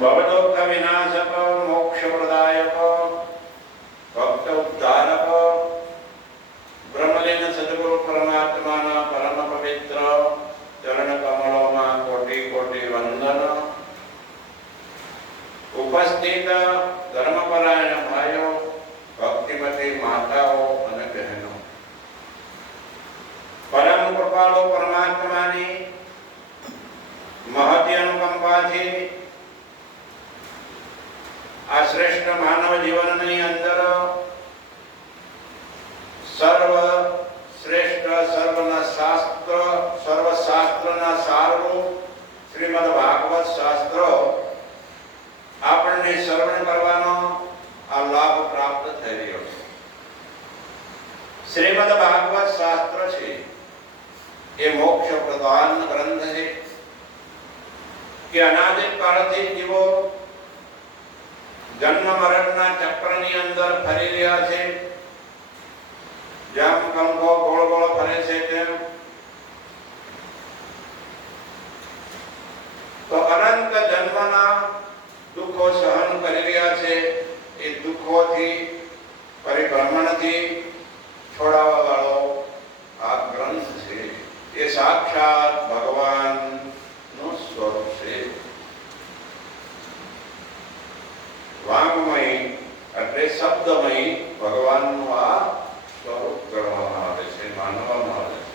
भवदुःख विनाशक मोक्ष प्रदायक भक्त उद्धारक ब्रह्मलीन सद्गुरु परमात्मा परम पवित्र चरण कमलों में कोटि कोटि वंदन। उपस्थित धर्मपरायण भाइयों, भक्तिमती माताओं और बहनों, परम कृपालु परमात्मा की महती अनुकंपा थी आ श्रेष्ठ मानव जीवन अंदर सर्व श्रेष्ठ सर्वशास्त्र साररूप श्रीमद भागवत शास्त्र आपने श्रवण करवानो आ लाभ प्राप्त थई रह्यो छे। श्रीमद भागवत शास्त्र छे ए मोक्ष प्रदान ग्रंथ है कि अनादि कालथी जीवो जन्म मरणना चक्રની અંદર ફરી રહ્યા છે। જેમ કંકો ગોળ ગોળ ફરે છે તેમ તો અનંત જન્મના દુઃખો સહન કરી રહ્યા છે। એ દુઃખોથી પરિભ્રમણથી છોડાવવા વાળો આ ગ્રંથ છે। એ સાક્ષાત ભગવાનનું સ્વરૂપ છે। वांगमयी એટલે શબ્દમયી ભગવાનનું આ સ્વરૂપ ગણવામાં આવે છે, માનવામાં આવે છે।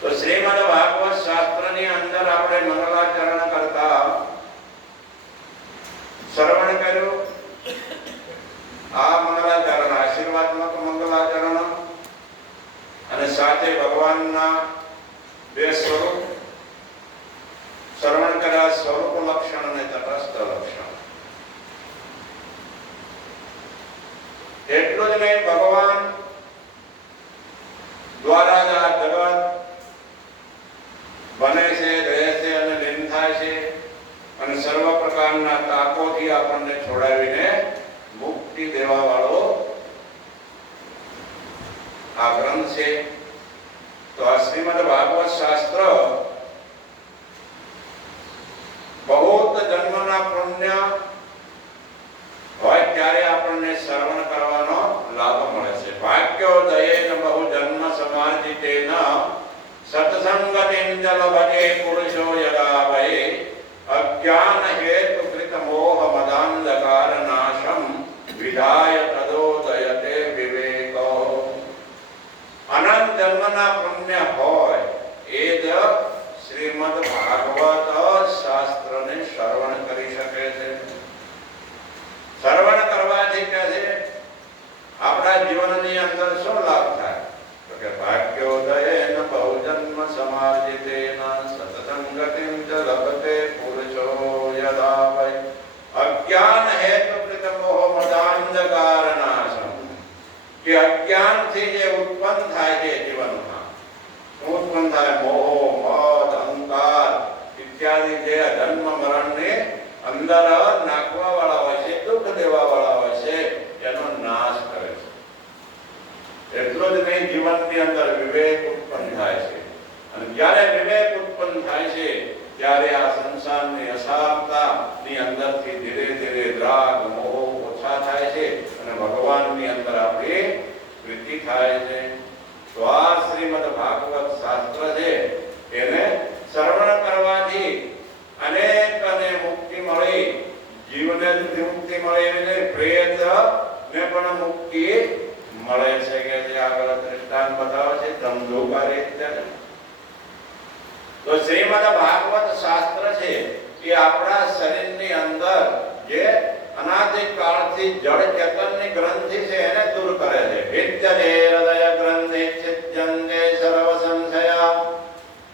તો શ્રીમદ ભાગવત શાસ્ત્રની અંદર આપણે મંગલાચરણ કરતા શ્રવણ કર્યું। આ મંગલાચરણ આશીર્વાદમક મંગલાચરણ અને સાથે ભગવાનના બે સ્વરૂપ શ્રવણ કર્યા, સ્વરૂપ લક્ષણ અને તટસ્થ લક્ષણ। એટલું જ નહીં, ભગવાન દ્વારા આ જગત બને છે, રહે છે અને લીન થાય છે અને સર્વ પ્રકારના તાકોથી આપણને છોડાવીને મુક્તિ દેવા વાળો આ ગ્રંથ છે। તો આ શ્રીમદ ભાગવત શાસ્ત્ર बहुत જન્મના પુણ્ય હોય ત્યારે આપણને શ્રવણ કરવાનો લાભ મળે છે। ભાગ્યોદયેન બહુ જન્મ સમાર્જિતેન સત્સંગતિં ચ લભતે પુરુષો યદા વયે અજ્ઞાન હેતુ કૃત મોહ મદાંધકાર નાશમ વિધાય તદોદયતે વિવેકો। અનંત જન્મના પુણ્ય હોય એ જ શ્રીમદ ભાગવત શાસ્ત્રને શ્રવણ કરી શકે છે। શ્રવણ કરવાથી કે છે આપણા જીવનની અંદર શું લાભ થાય? તો કે ભાગ્યોદયેન બહુજન્મ સમાર્જિતેન સત્સંગતિં ચ લભતે પુરુષો યદા વય અજ્ઞાન હેતુકૃત મોહ મદાંધકાર નાશમ। કે અજ્ઞાનથી જે ઉત્પન્ન થાય છે જીવનમાં, શું ઉત્પન્ન થાય? મોહ, મદ, અહંકાર ઇત્યાદિ જે જન્મ મરણને અંદર નાખવા વાળા હોય છે, દુઃખ દેવા વાળા હોય છે, એનો નાશ કરે છે। એટલો જ નહીં, જીવનની અંદર વિવેક ઉત્પન્ન થાય છે અને જ્યારે વિવેક ઉત્પન્ન થાય છે ત્યારે આ સંસારની અસારતાની અંદરથી ધીરે ધીરે રાગ મોહ ઓછા થાય છે અને ભગવાનની અંદર આપણી પ્રીતિ થાય છે। તો આ શ્રીમદ ભાગવત શાસ્ત્ર છે એને શ્રવણ કરવાથી अनेक ने मुक्ति मळी। जीवने मुक्ति मळे ने प्रेत ने पण मुक्ति मळे छे के जे આગળ દૃષ્ટાંત બતાવે છે ધમધોકા રીતે। તો શ્રીમદ ભાગવત શાસ્ત્ર છે કે આપણા શરીરની અંદર જે અનાદિ કાળથી જળ ચેતનની ગ્રંથિ છે એને દૂર કરે છે। વિદ્યતે હૃદય ગ્રંથિ છિદ્યન્તે સર્વ સંશયા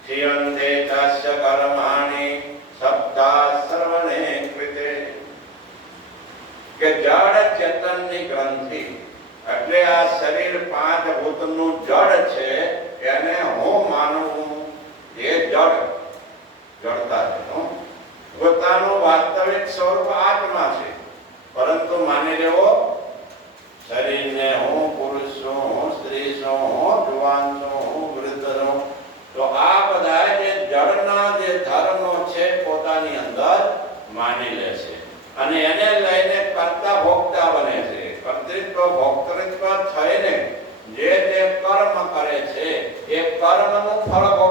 ક્ષીયન્તે તસ્ય કર્માણિ शब्दा सर्वने कृते। के जड़ चेतननी ग्रंथि એટલે આ શરીર પાંચ ભૂતનું જડ છે એને હું માનવું એ જડતા છે। પોતાનું વાસ્તવિક સ્વરૂપ આત્મા છે, પરંતુ માની લેવો શરીરને હું પુરુષ છું, હું સ્ત્રી છું, હું જુવાન છું, હું વૃદ્ધ છું। તો આ બધા જે જડના જે ધર્મો છે પોતાની અંદર માની લે અને એને લઈને કર્તા ભોગતા બને છે. કર્તૃત્વ ભોક્તૃત્વ થઈને જે તે કર્મ કરે છે એ કર્મનું ફળ